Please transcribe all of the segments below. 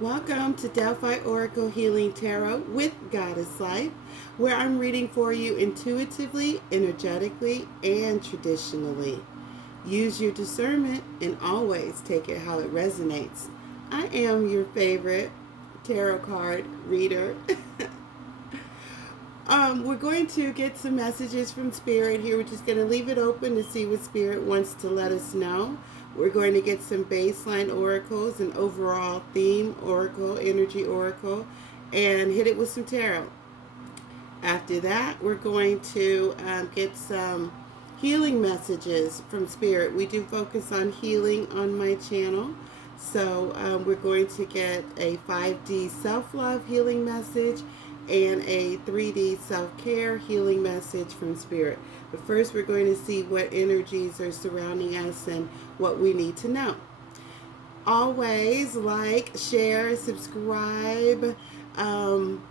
Welcome to Delphi Oracle Healing Tarot with Goddess Life, where I'm reading for you intuitively, energetically, and traditionally. Use your discernment and always take it how it resonates. I am your favorite tarot card reader. We're going to get some messages from Spirit here. We're just going to leave it open to see what Spirit wants to let us know. We're going to get some baseline oracles, an overall theme oracle, energy oracle, and hit it with some tarot. After that, we're going to get some healing messages from Spirit. We do focus on healing on my channel. So we're going to get a 5D self-love healing message and a 3D self-care healing message from Spirit. But first, we're going to see what energies are surrounding us and what we need to know. Always like, share, subscribe, follow,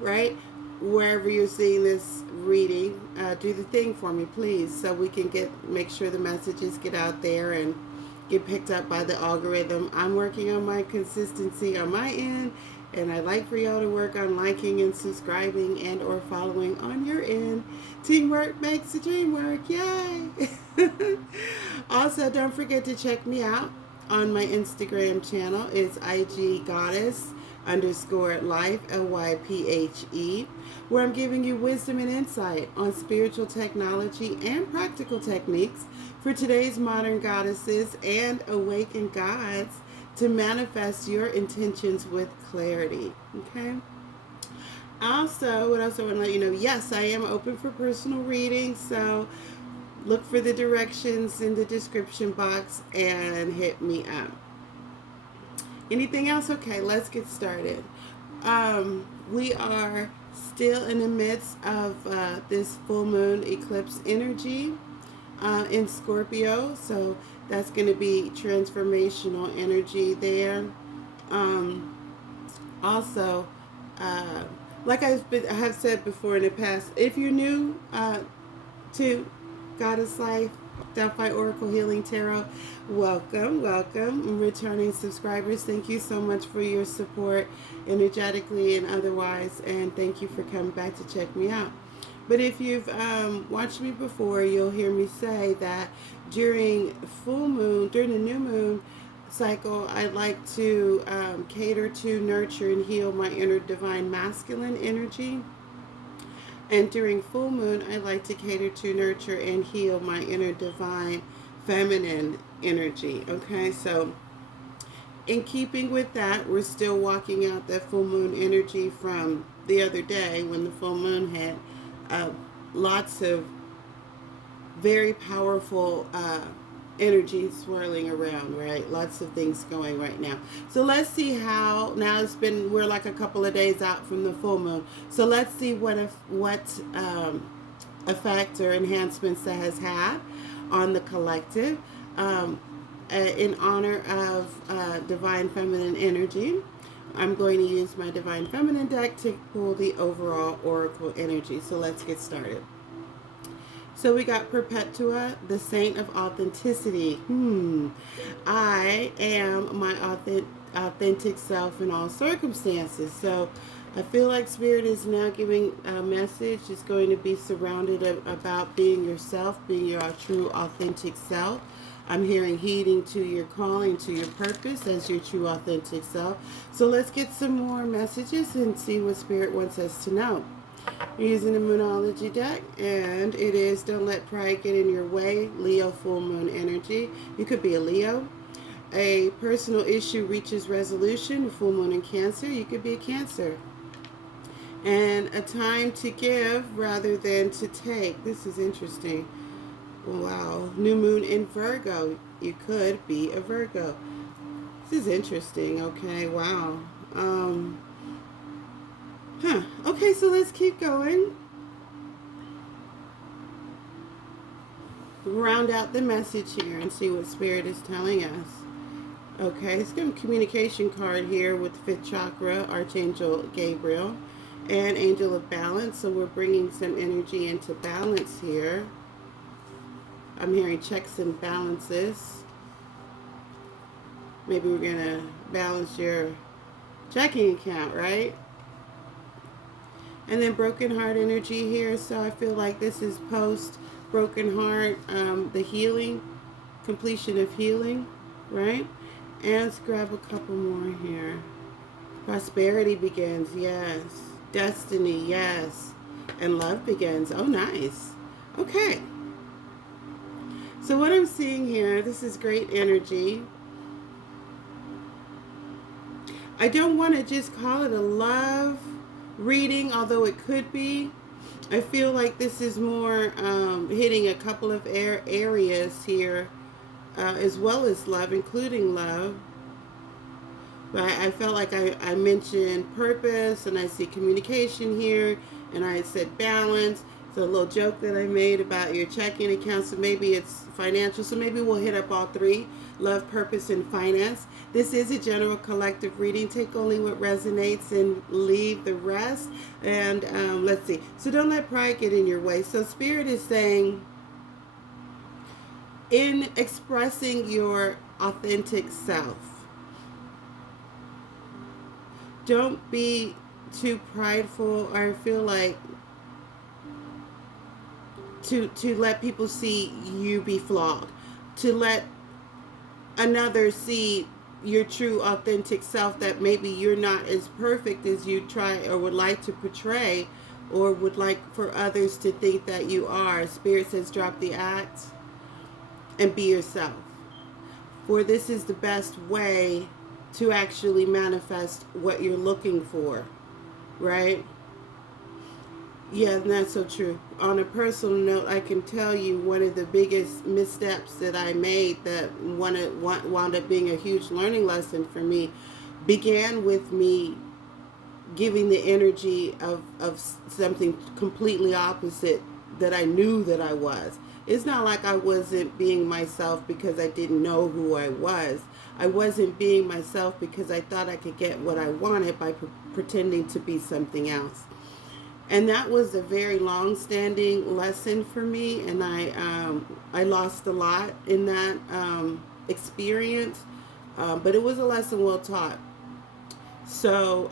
right? Wherever you're seeing this reading, do the thing for me, please, so we can make sure the messages get out there and get picked up by the algorithm. I'm working on my consistency on my end, and I'd like for y'all to work on liking and subscribing and or following on your end. Teamwork makes the dream work. Yay! Also, don't forget to check me out on my Instagram channel. It's IG Goddess _life, LYPHE, where I'm giving you wisdom and insight on spiritual technology and practical techniques for today's modern goddesses and awakened gods to manifest your intentions with clarity. Okay? Also, what else I want to let you know? Yes, I am open for personal readings, so look for the directions in the description box and hit me up. Anything else? Okay, let's get started. We are still in the midst of this full moon eclipse energy in Scorpio, so that's going to be transformational energy there. Also, like I have said before in the past, if you're new to Goddess Life, Delphi Oracle Healing Tarot, welcome. Returning subscribers, thank you so much for your support, energetically and otherwise, and thank you for coming back to check me out. But if you've watched me before, you'll hear me say that during the new moon cycle, I like to cater to, nurture, and heal my inner divine masculine energy. And during full moon, I like to cater to, nurture, and heal my inner divine feminine energy. Okay, so in keeping with that, we're still walking out that full moon energy from the other day when the full moon had lots of very powerful energy swirling around, right? Lots of things going right now. So let's see how, now we're like a couple of days out from the full moon. So let's see what effect or enhancements that has had on the collective in honor of Divine Feminine Energy. I'm going to use my Divine Feminine deck to pull the overall oracle energy. So let's get started. So we got Perpetua, the Saint of Authenticity. I am my authentic self in all circumstances. So I feel like Spirit is now giving a message. It's going to be surrounded about being yourself, being your true authentic self. I'm hearing heeding to your calling, to your purpose as your true authentic self. So let's get some more messages and see what Spirit wants us to know. You're using the Moonology deck, and it is Don't Let Pride Get in Your Way, Leo full moon energy. You could be a Leo. A personal issue reaches resolution, full moon in Cancer. You could be a Cancer. And a time to give rather than to take. This is interesting. Wow. New moon in Virgo. You could be a Virgo. This is interesting. Okay. Wow. Okay, so let's keep going. Round out the message here and see what Spirit is telling us. Okay, it's got a communication card here with 5th chakra, Archangel Gabriel, and Angel of Balance. So we're bringing some energy into balance here. I'm hearing checks and balances. Maybe we're going to balance your checking account, right? And then broken heart energy here. So I feel like this is post broken heart, the healing, completion of healing, right? And let's grab a couple more here. Prosperity begins, yes. Destiny, yes. And love begins. Oh, nice. Okay. So what I'm seeing here, this is great energy. I don't want to just call it a love reading, although it could be. I feel like this is more hitting a couple of areas here, as well as love, including love. But I felt like I mentioned purpose, and I see communication here, and I said balance. So a little joke that I made about your checking account, so maybe it's financial. So maybe we'll hit up all three: love, purpose, and finance. This is a general collective reading. Take only what resonates and leave the rest. And let's see. So don't let pride get in your way. So Spirit is saying, in expressing your authentic self, don't be too prideful, or feel like to let people see you be flawed, to let another see your true authentic self, that maybe you're not as perfect as you try or would like to portray, or would like for others to think that you are. Spirit says drop the act and be yourself, for this is the best way to actually manifest what you're looking for, right? Yeah, and that's so true. On a personal note, I can tell you one of the biggest missteps that I made that wound up being a huge learning lesson for me began with me giving the energy of something completely opposite that I knew that I was. It's not like I wasn't being myself because I didn't know who I was. I wasn't being myself because I thought I could get what I wanted by pretending to be something else. And that was a very long-standing lesson for me, and I lost a lot in that experience, but it was a lesson well taught. So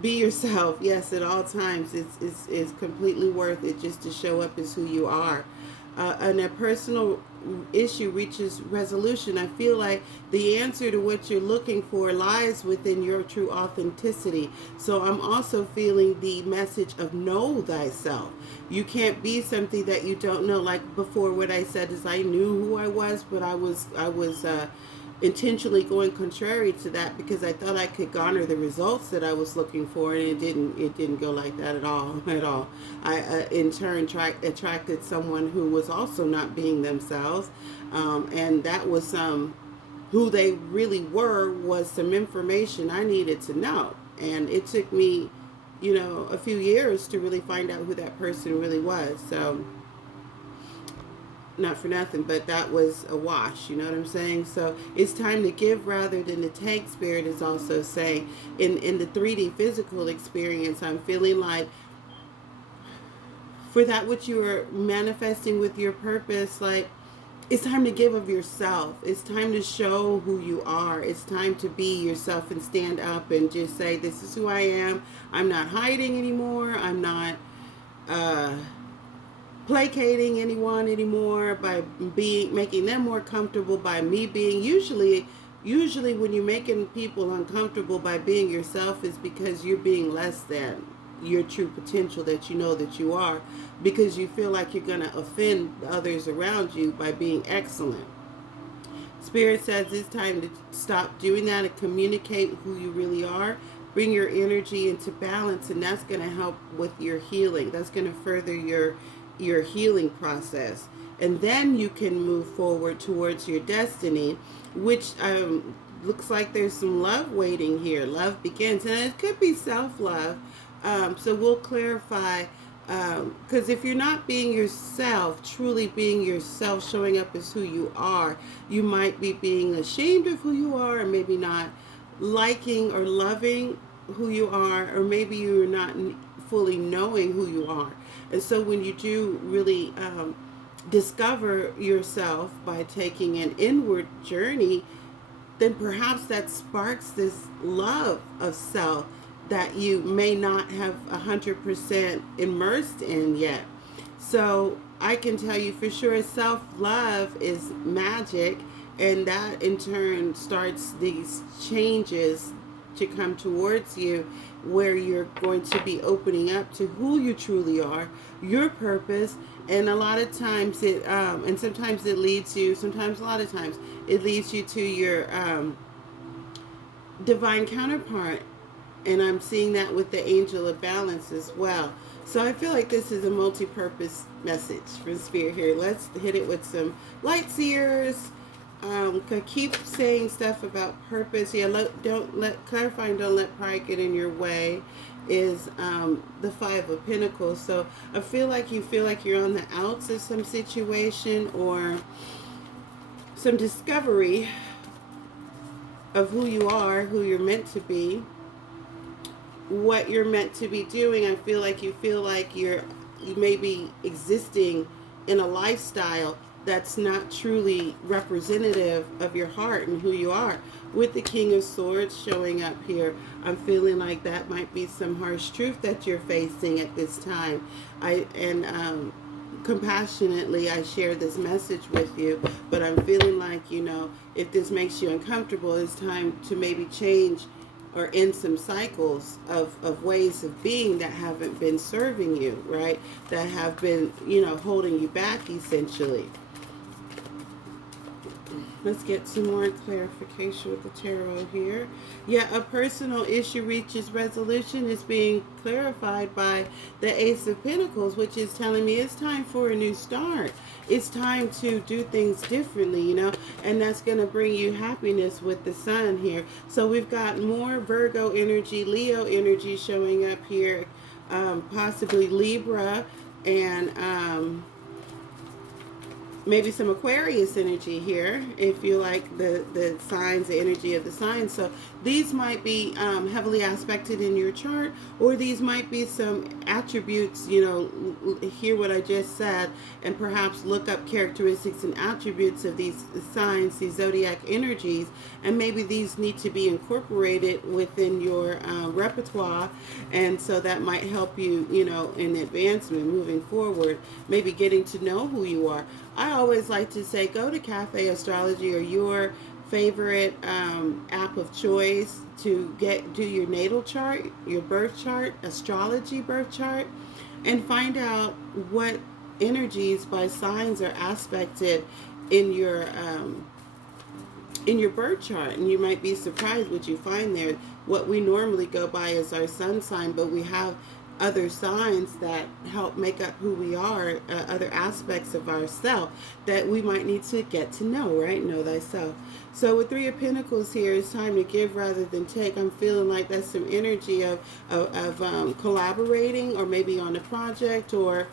be yourself, yes, at all times. It's completely worth it just to show up as who you are. And a personal issue reaches resolution. I feel like the answer to what you're looking for lies within your true authenticity. So I'm also feeling the message of know thyself. You can't be something that you don't know. Like before, what I said is I knew who I was, but I was intentionally going contrary to that because I thought I could garner the results that I was looking for, and it didn't go like that at all. I in turn attracted someone who was also not being themselves, and that was who they really were was some information I needed to know, and it took me a few years to really find out who that person really was. So not for nothing, but that was a wash, you know what I'm saying? So it's time to give rather than to take. Spirit is also saying in the 3D physical experience, I'm feeling like for that which you are manifesting with your purpose, like it's time to give of yourself. It's time to show who you are. It's time to be yourself and stand up and just say, this is who I am. I'm not hiding anymore. I'm not placating anyone anymore by making them more comfortable by me being. Usually when you're making people uncomfortable by being yourself is because you're being less than your true potential that you know that you are, because you feel like you're going to offend others around you by being excellent. Spirit says it's time to stop doing that and communicate who you really are. Bring your energy into balance, and that's going to help with your healing. That's going to further your healing process, and then you can move forward towards your destiny, which looks like there's some love waiting here. Love begins, and it could be self-love. So we'll clarify, because if you're not being yourself, truly being yourself, showing up as who you are, you might be being ashamed of who you are, or maybe not liking or loving who you are, or maybe you're not fully knowing who you are. And so when you do really discover yourself by taking an inward journey, then perhaps that sparks this love of self that you may not have 100% immersed in yet. So I can tell you for sure, self-love is magic, and that in turn starts these changes to come towards you, where you're going to be opening up to who you truly are, your purpose. And a lot of times and sometimes it leads you, sometimes a lot of times it leads you to your divine counterpart. And I'm seeing that with the angel of balance as well. So I feel like this is a multi-purpose message from Spirit here. Let's hit it with some light seers. Keep saying stuff about purpose. Yeah, don't let clarifying. Don't let pride get in your way. Is the Five of Pentacles. So I feel like you're on the outs of some situation or some discovery of who you are, who you're meant to be, what you're meant to be doing. I feel like you may be existing in a lifestyle that's not truly representative of your heart and who you are. With the King of Swords showing up here, I'm feeling like that might be some harsh truth that you're facing at this time. Compassionately, I share this message with you, but I'm feeling like, if this makes you uncomfortable, it's time to maybe change or end some cycles of ways of being that haven't been serving you, right? That have been, holding you back, essentially. Let's get some more clarification with the tarot here. Yeah, a personal issue reaches resolution is being clarified by the Ace of Pentacles, which is telling me it's time for a new start. It's time to do things differently, and that's going to bring you happiness with the Sun here. So we've got more Virgo energy, Leo energy showing up here, possibly Libra, and maybe some Aquarius energy here, if you like the signs, the energy of the signs. So these might be heavily aspected in your chart, or these might be some attributes, hear what I just said, and perhaps look up characteristics and attributes of these signs, these zodiac energies, and maybe these need to be incorporated within your repertoire, and so that might help you, in advancement, moving forward, maybe getting to know who you are. I always like to say, go to Cafe Astrology or your favorite app of choice to do your natal chart, your birth chart, astrology birth chart, and find out what energies by signs are aspected in your birth chart. And you might be surprised what you find there. What we normally go by is our sun sign, but we have other signs that help make up who we are, other aspects of ourself that we might need to get to know, right? Know thyself. So with Three of Pentacles here, it's time to give rather than take. I'm feeling like that's some energy of collaborating, or maybe on a project, or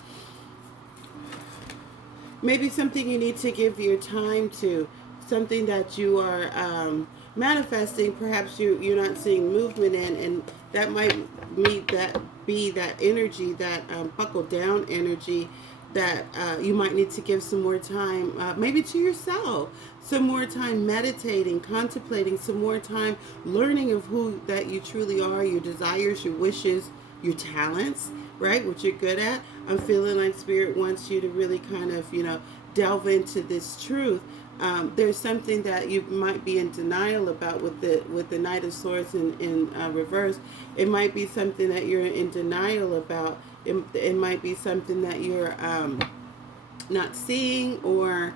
maybe something you need to give your time to, something that you are manifesting, perhaps you're not seeing movement in, and that might be that energy, that buckle down energy, that you might need to give some more time, maybe to yourself, some more time meditating, contemplating, some more time learning of who that you truly are, your desires, your wishes, your talents, right? What you're good at. I'm feeling like Spirit wants you to really kind of, delve into this truth. There's something that you might be in denial about with the Knight of Swords in reverse. It might be something that you're in denial about. It might be something that you're not seeing or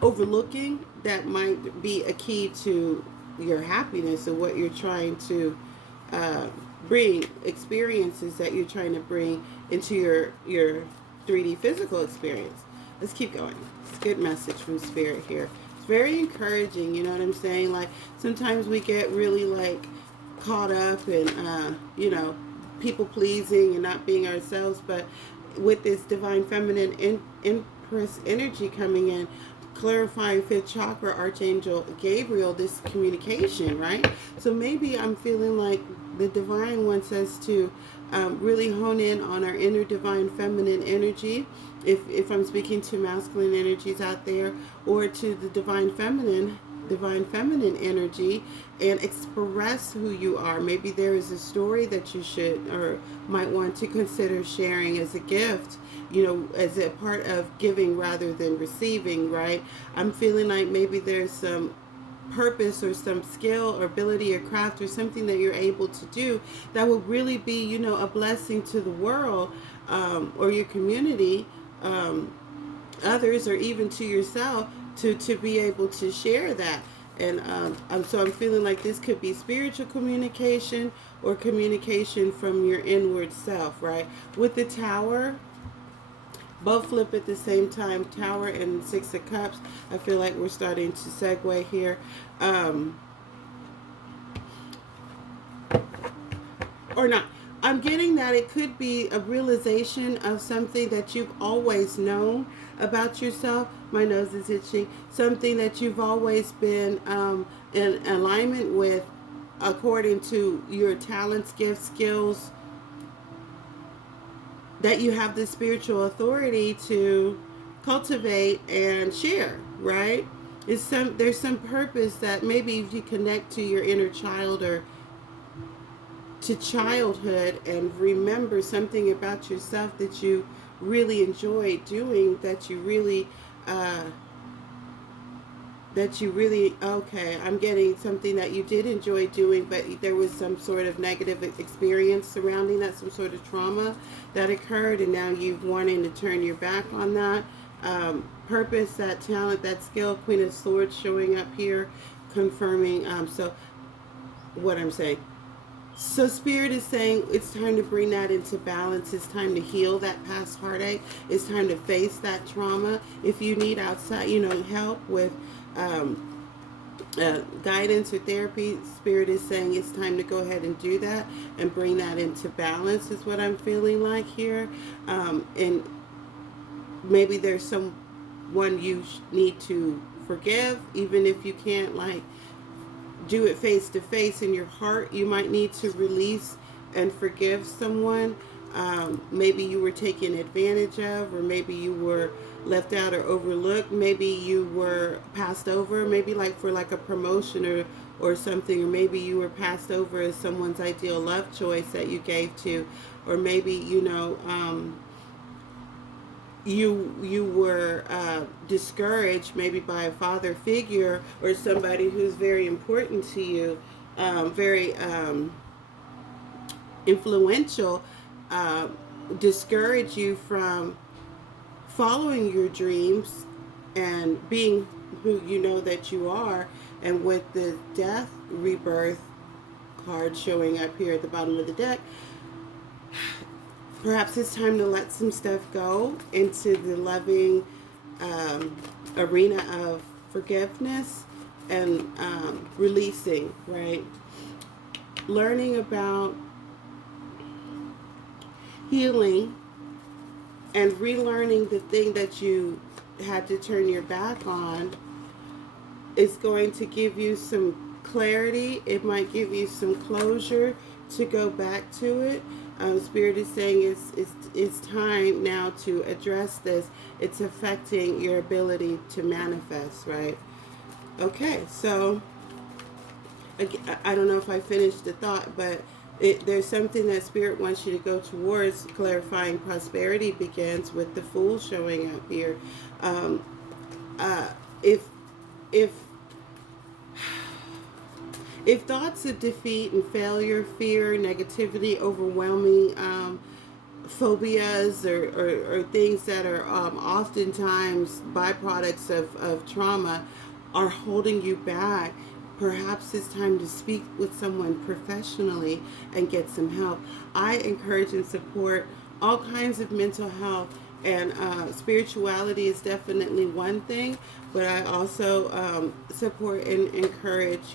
overlooking, that might be a key to your happiness, or what you're trying to bring, experiences that you're trying to bring into your 3D physical experience. Let's keep going. It's a good message from Spirit here. It's very encouraging, you know what I'm saying? Like, sometimes we get really, caught up in, people pleasing and not being ourselves, but with this Divine Feminine Empress energy coming in, clarifying fifth chakra, Archangel Gabriel, this communication, right? So maybe I'm feeling like the Divine wants us to really hone in on our inner Divine Feminine energy, if I'm speaking to masculine energies out there, or to the Divine Feminine Divine Feminine Energy and express who you are. Maybe there is a story that you should or might want to consider sharing as a gift, as a part of giving rather than receiving, right? I'm feeling like maybe there's some purpose or some skill or ability or craft or something that you're able to do that will really be, a blessing to the world, or your community, others, or even to yourself, to be able to share that. And so I'm feeling like this could be spiritual communication or communication from your inward self, right? With the Tower, both flip at the same time, Tower and Six of Cups. I feel like we're starting to segue here. Or not. I'm getting that it could be a realization of something that you've always known about yourself. My nose is itching. Something that you've always been in alignment with according to your talents, gifts, skills, that you have the spiritual authority to cultivate and share, right? There's some purpose that maybe if you connect to your inner child or to childhood and remember something about yourself that you really enjoy doing, okay, I'm getting something that you did enjoy doing, but there was some sort of negative experience surrounding that, some sort of trauma that occurred, and now you're wanting to turn your back on that. Purpose, that talent, that skill, Queen of Swords showing up here, confirming, so what I'm saying. So Spirit is saying it's time to bring that into balance. It's time to heal that past heartache. It's time to face that trauma. If you need outside, help with guidance or therapy, Spirit is saying it's time to go ahead and do that and bring that into balance is what I'm feeling like here. And maybe there's someone you need to forgive, even if you can't do it face to face in your heart. You might need to release and forgive someone. Maybe you were taken advantage of, or maybe you were left out or overlooked. Maybe you were passed over, maybe for a promotion or something, or maybe you were passed over as someone's ideal love choice that you gave to, or maybe you were discouraged maybe by a father figure or somebody who's very important to you, very influential, discourage you from following your dreams and being who you know that you are. And with the Death Rebirth card showing up here at the bottom of the deck, perhaps it's time to let some stuff go into the loving arena of forgiveness and releasing, right? Learning about healing and relearning the thing that you had to turn your back on is going to give you some clarity. It might give you some closure to go back to it. Spirit is saying it's time now to address this. It's affecting your ability to manifest, right? Okay, so I don't know if I finished the thought, but there's something that Spirit wants you to go towards. Clarifying prosperity begins with the Fool showing up here. If thoughts of defeat and failure, fear, negativity, overwhelming phobias or things that are oftentimes byproducts of trauma are holding you back, perhaps it's time to speak with someone professionally and get some help. I encourage and support all kinds of mental health, and spirituality is definitely one thing, but I also support and encourage,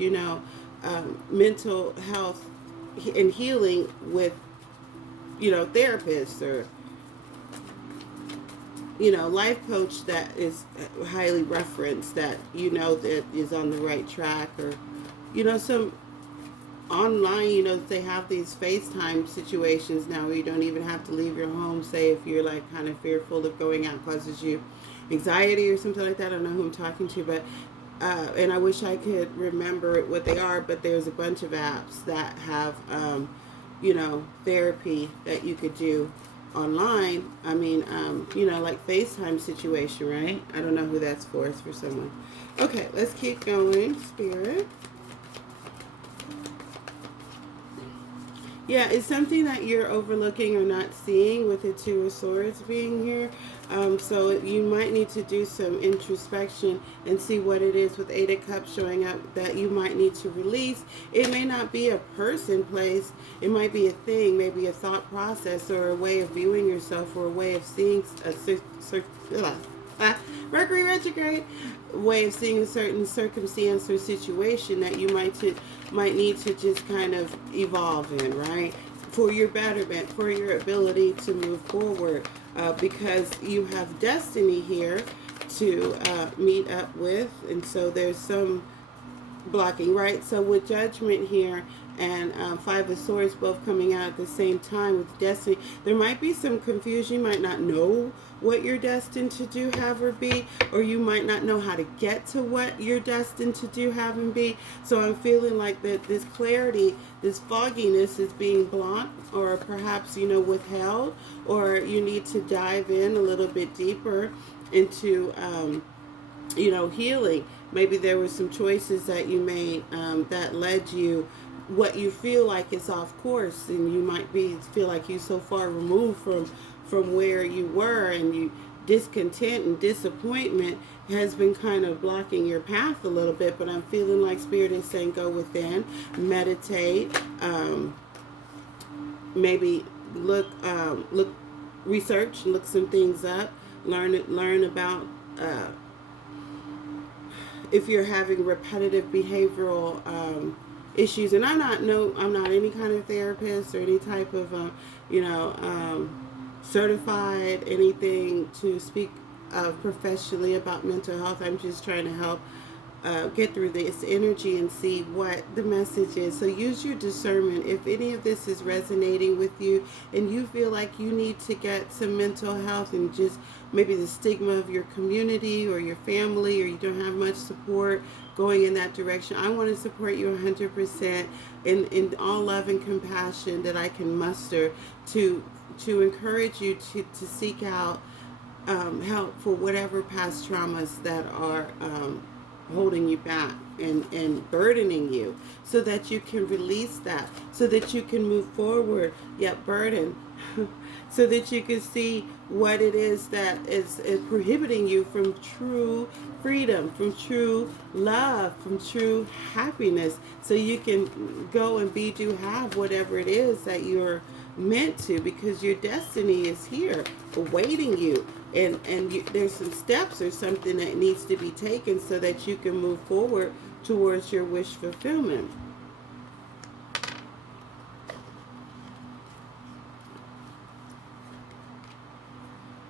mental health and healing with, therapists or, life coach that is highly referenced, that that is on the right track, or some online, they have these FaceTime situations now where you don't even have to leave your home. Say if you're kind of fearful of going out, causes you anxiety or something like that. I don't know who I'm talking to, but and I wish I could remember what they are, but there's a bunch of apps that have, therapy that you could do online. I mean, like FaceTime situation, right? I don't know who that's for. It's for someone. Okay, let's keep going, Spirit. Yeah, it's something that you're overlooking or not seeing with the Two of Swords being here. So you might need to do some introspection and see what it is with Eight of Cups showing up that you might need to release. It may not be a person, place. It might be a thing, maybe a thought process or a way of viewing yourself or a way of seeing Mercury retrograde, way of seeing a certain circumstance or situation that you might need to just kind of evolve in, right? For your betterment, for your ability to move forward, because you have destiny here to meet up with, and so there's some blocking, right? So with Judgment here and Five of Swords both coming out at the same time with destiny, there might be some confusion. You might not know what you're destined to do, have, or be, or you might not know how to get to what you're destined to do, have, and be. So I'm feeling like that this clarity, this fogginess is being blocked or perhaps, withheld, or you need to dive in a little bit deeper into, healing. Maybe there were some choices that you made that led you what you feel like is off course, and you might feel like you're so far removed from where you were, and you discontent and disappointment has been kind of blocking your path a little bit. But I'm feeling like Spirit is saying go within, meditate, maybe look, research, look some things up, learn about if you're having repetitive behavioral issues. And I'm not any kind of therapist or any type of certified anything to speak professionally about mental health. I'm just trying to help get through this energy and see what the message is. So use your discernment. If any of this is resonating with you and you feel like you need to get some mental health, and just maybe the stigma of your community or your family, or you don't have much support going in that direction, I want to support you 100% in all love and compassion that I can muster to encourage you to seek out help for whatever past traumas that are holding you back and burdening you, so that you can release that, so that you can move forward, yet burden, so that you can see what it is that is prohibiting you from true freedom, from true love, from true happiness, so you can go and be, do, have whatever it is that you're meant to, because your destiny is here awaiting you. And there's some steps or something that needs to be taken so that you can move forward towards your wish fulfillment.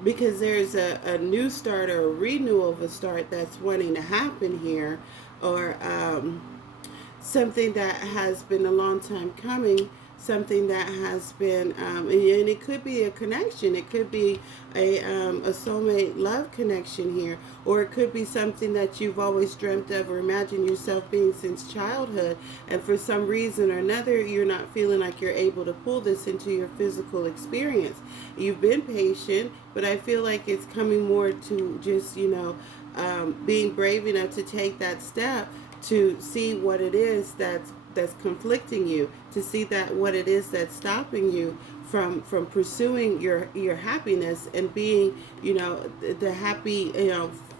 Because there's a new start or a renewal of a start that's wanting to happen here, or something that has been a long time coming, something that has been, and it could be a connection, it could be a soulmate love connection here, or it could be something that you've always dreamt of or imagined yourself being since childhood, and for some reason or another you're not feeling like you're able to pull this into your physical experience. You've been patient, but I feel like it's coming more to just, being brave enough to take that step to see what it is that's conflicting you, to see that what it is that's stopping you from pursuing your happiness and being, the happy,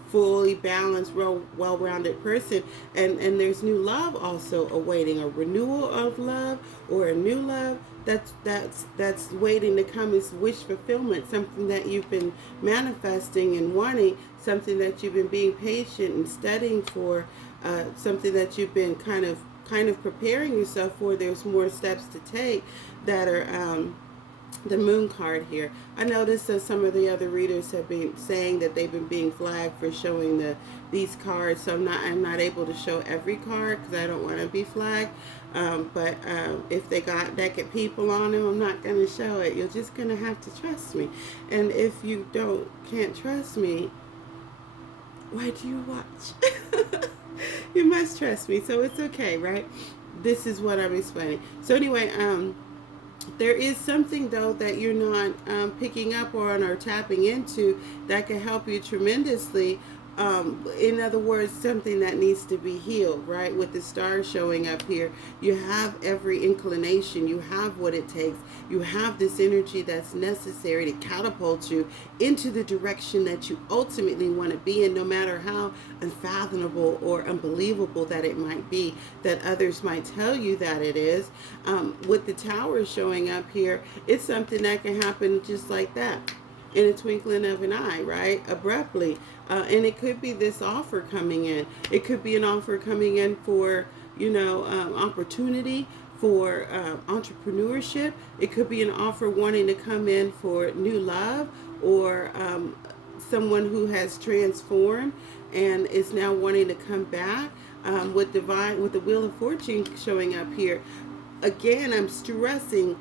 fully balanced, well-rounded person. And there's new love also awaiting, a renewal of love or a new love that's waiting to come, is wish fulfillment, something that you've been manifesting and wanting, something that you've been being patient and studying for, something that you've been kind of preparing yourself for. There's more steps to take that are the Moon card here. I noticed that some of the other readers have been saying that they've been being flagged for showing these cards, so I'm not able to show every card because I don't want to be flagged, but if they got naked people on them, I'm not going to show it. You're just going to have to trust me, and if you can't trust me, why do you watch? You must trust me, so it's okay, right? This is what I'm explaining. So anyway, there is something though that you're not picking up on or tapping into that can help you tremendously. In other words, something that needs to be healed, right? With the stars showing up here, you have every inclination, you have what it takes, you have this energy that's necessary to catapult you into the direction that you ultimately want to be in, no matter how unfathomable or unbelievable that it might be, that others might tell you that it is. With the tower showing up here, it's something that can happen just like that, in a twinkling of an eye, right? Abruptly. And it could be this offer coming in. It could be an offer coming in for, opportunity, for entrepreneurship. It could be an offer wanting to come in for new love, or someone who has transformed and is now wanting to come back. With the Wheel of Fortune showing up here. Again, I'm stressing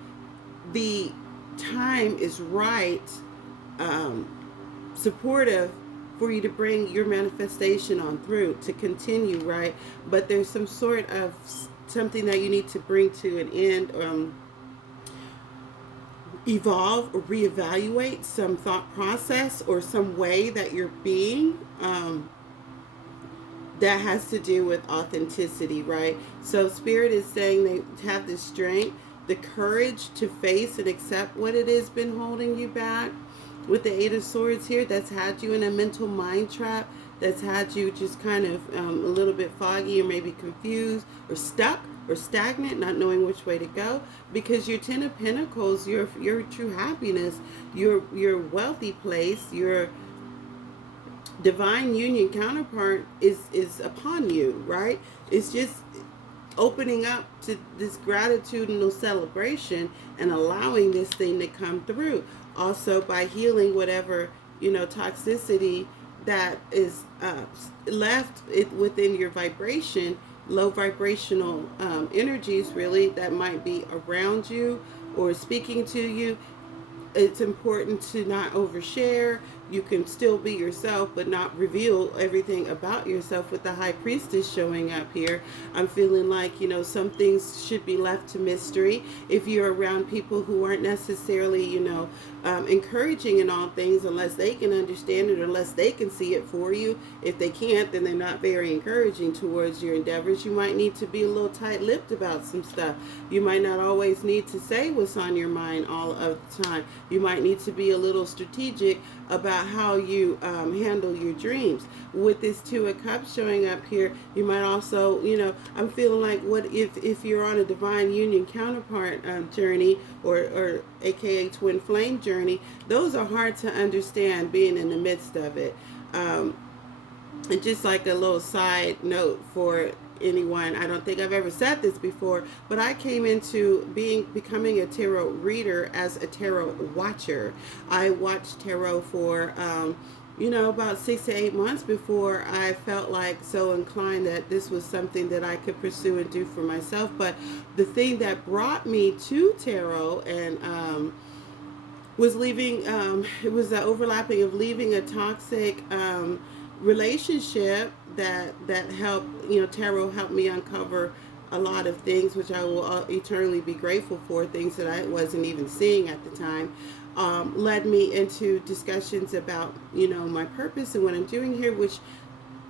the time is right, supportive for you to bring your manifestation on through, to continue, right? But there's some sort of something that you need to bring to an end, evolve or reevaluate some thought process or some way that you're being. That has to do with authenticity, right? So Spirit is saying they have the strength, the courage to face and accept what it has been holding you back. With the Eight of Swords here, that's had you in a mental mind trap, that's had you just kind of a little bit foggy or maybe confused or stuck or stagnant, not knowing which way to go. Because your Ten of Pentacles, your true happiness, your wealthy place, your divine union counterpart is upon you, right? It's just opening up to this gratitudinal celebration and allowing this thing to come through. Also by healing whatever, toxicity that is left within your vibration, low vibrational energies really that might be around you or speaking to you. It's important to not overshare. You can still be yourself, but not reveal everything about yourself. With the High Priestess showing up here, I'm feeling like, some things should be left to mystery. If you're around people who aren't necessarily, encouraging in all things, unless they can understand it, unless they can see it for you. If they can't, then they're not very encouraging towards your endeavors. You might need to be a little tight-lipped about some stuff. You might not always need to say what's on your mind all of the time. You might need to be a little strategic about how you handle your dreams. With this Two of Cups showing up here, you might also, I'm feeling like, what if you're on a divine union counterpart journey, or aka twin flame journey, those are hard to understand being in the midst of it. And just like a little side note for anyone, I don't think I've ever said this before, but I came into becoming a tarot reader as a tarot watcher. I watched tarot for about 6 to 8 months before I felt like so inclined that this was something that I could pursue and do for myself. But the thing that brought me to tarot and was leaving, it was the overlapping of leaving a toxic relationship that helped, tarot helped me uncover a lot of things, which I will eternally be grateful for, things that I wasn't even seeing at the time. Led me into discussions about, my purpose and what I'm doing here, which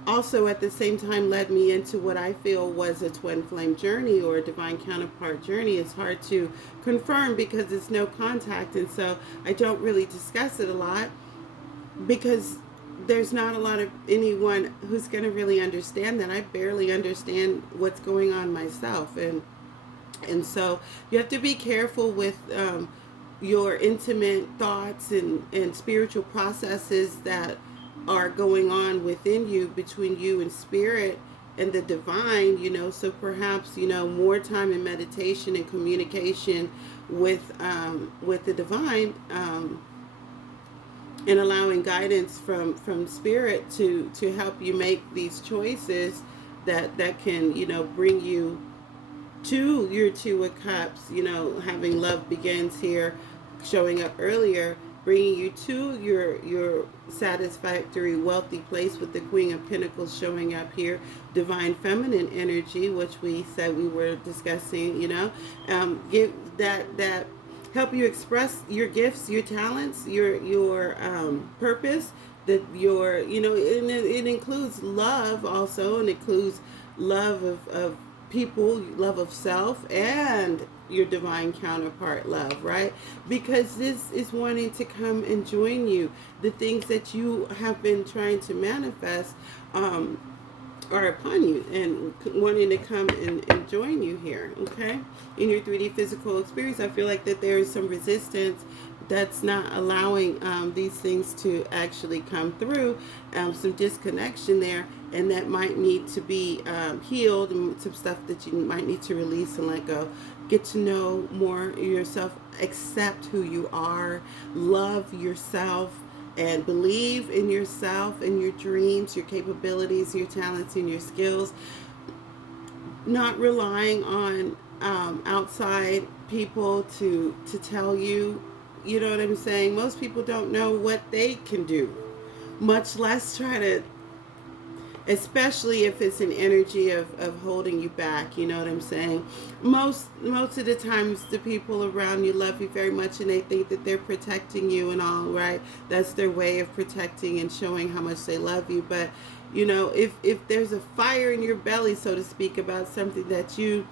also at the same time led me into what I feel was a twin flame journey or a divine counterpart journey. It's hard to confirm because it's no contact, and so I don't really discuss it a lot because there's not a lot of anyone who's going to really understand that. I barely understand what's going on myself, and so you have to be careful with your intimate thoughts and spiritual processes that are going on within you, between you and spirit and the divine, so perhaps, more time in meditation and communication with the divine, and allowing guidance from spirit to help you make these choices that can, bring you to your Two of Cups. Having Love Begins here showing up earlier, bringing you to your satisfactory, wealthy place with the Queen of Pentacles showing up here. Divine Feminine Energy, which we said we were discussing, give that help you express your gifts, your talents, your purpose. That your it includes love also, and includes love of people, love of self, and your divine counterpart love, right? Because this is wanting to come and join you. The things that you have been trying to manifest are upon you and wanting to come and join you here, okay? In your 3D physical experience, I feel like that there is some resistance that's not allowing these things to actually come through, some disconnection there, and that might need to be healed, and some stuff that you might need to release and let go. Get to know more yourself, accept who you are, love yourself, and believe in yourself and your dreams, your capabilities, your talents, and your skills. Not relying on outside people to tell you, you know what I'm saying? Most people don't know what they can do, much less try to, especially if it's an energy of holding you back, you know what I'm saying? Most of the times the people around you love you very much, and they think that they're protecting you and all, right? That's their way of protecting and showing how much they love you. But if there's a fire in your belly, so to speak, about something that you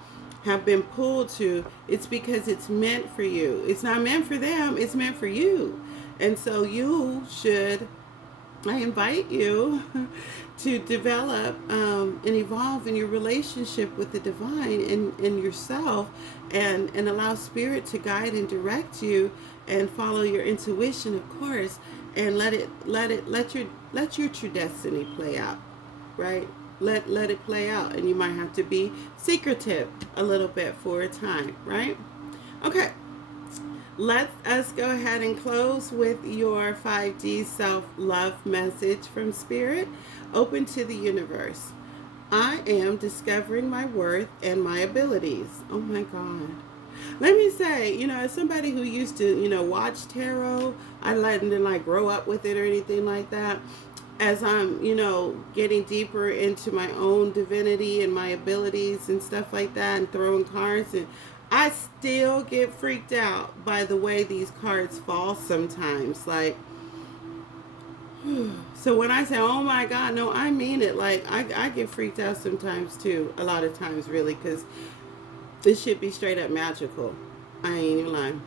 have been pulled to, it's because it's meant for you. It's not meant for them, it's meant for you. And so I invite you to develop and evolve in your relationship with the divine and yourself, and allow spirit to guide and direct you, and follow your intuition, of course, and let your true destiny play out, right? Let it play out, and you might have to be secretive a little bit for a time, right? Okay. Let us go ahead and close with your 5D self-love message from Spirit. Open to the universe. I am discovering my worth and my abilities. Oh my God. Let me say, as somebody who used to, watch tarot, I didn't like grow up with it or anything like that. As I'm, getting deeper into my own divinity and my abilities and stuff like that, and throwing cards, and I still get freaked out by the way these cards fall sometimes. Like, so when I say, oh my God, no, I mean it. Like, I get freaked out sometimes too. A lot of times, really, because this should be straight up magical. I ain't even lying.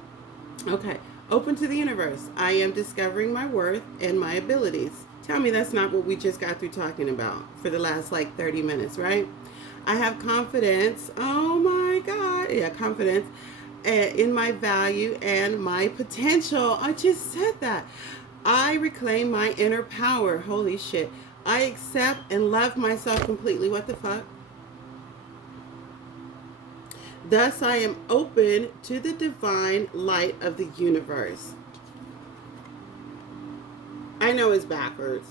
Okay. Open to the universe. I am discovering my worth and my abilities. Tell me that's not what we just got through talking about for the last 30 minutes, right? I have confidence. Oh my God. Yeah, confidence in my value and my potential. I just said that. I reclaim my inner power. Holy shit. I accept and love myself completely. What the fuck? Thus, I am open to the divine light of the universe. I know it's backwards.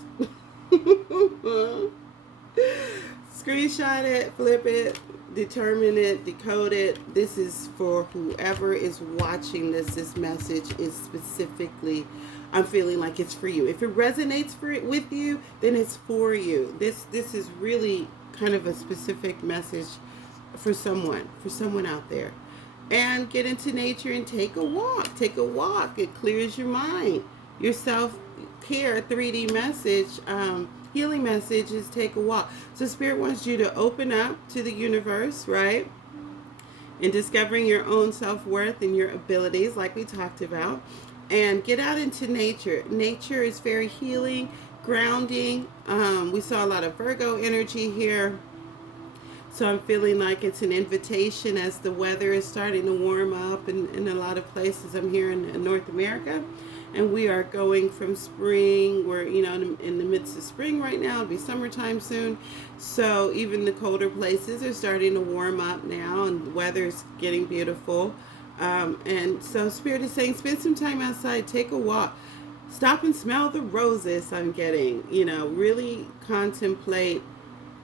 Screenshot it, flip it, determine it, decode it. This is for whoever is watching this. This message is specifically, I'm feeling like it's for you. If it resonates with you, then it's for you. This is really kind of a specific message for someone out there. And get into nature and take a walk. It clears your mind. Your self-care 3D message, healing message is take a walk. So Spirit wants you to open up to the universe, right? And discovering your own self-worth and your abilities, like we talked about. And get out into nature. Nature is very healing, grounding. We saw a lot of Virgo energy here. So I'm feeling like it's an invitation as the weather is starting to warm up in a lot of places. I'm here in North America, and we are going from spring. We're, in the midst of spring right now. It'll be summertime soon. So even the colder places are starting to warm up now, and the weather's getting beautiful. And so Spirit is saying, spend some time outside, take a walk. Stop and smell the roses I'm getting. Really contemplate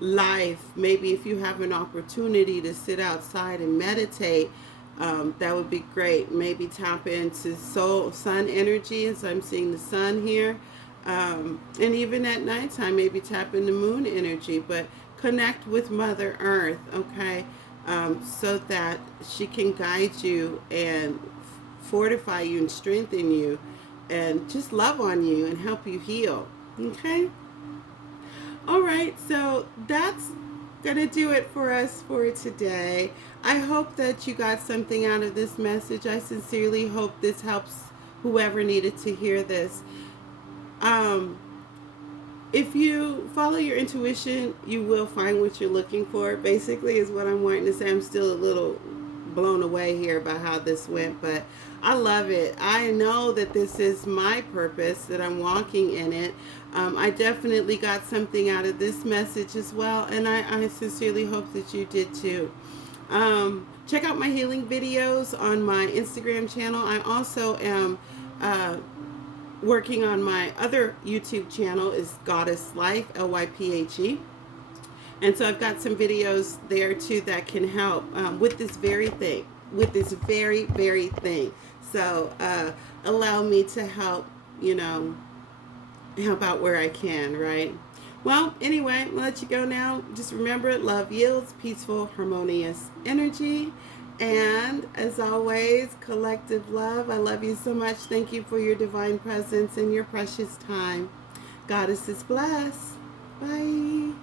life. Maybe if you have an opportunity to sit outside and meditate, that would be great. Maybe tap into sun energy, as I'm seeing the sun here. And even at nighttime, maybe tap into moon energy, but connect with Mother Earth, okay? So that she can guide you and fortify you and strengthen you and just love on you and help you heal, okay? All right, so that's gonna do it for us for today. I hope that you got something out of this message. I sincerely hope this helps whoever needed to hear this. Um, if you follow your intuition, you will find what you're looking for, basically, is what I'm wanting to say. I'm still a little blown away here about how this went, but I love it. I know that this is my purpose, that I'm walking in it. I definitely got something out of this message as well, and I sincerely hope that you did too. Check out my healing videos on my Instagram channel. I also am working on my other YouTube channel, is Goddess Life, Lyphe. And so I've got some videos there too that can help with this very thing, with this very, very thing. So allow me to help, help out where I can, right? Well, anyway, I'll let you go now. Just remember, love yields peaceful, harmonious energy. And as always, collective love. I love you so much. Thank you for your divine presence and your precious time. Goddesses bless. Bye.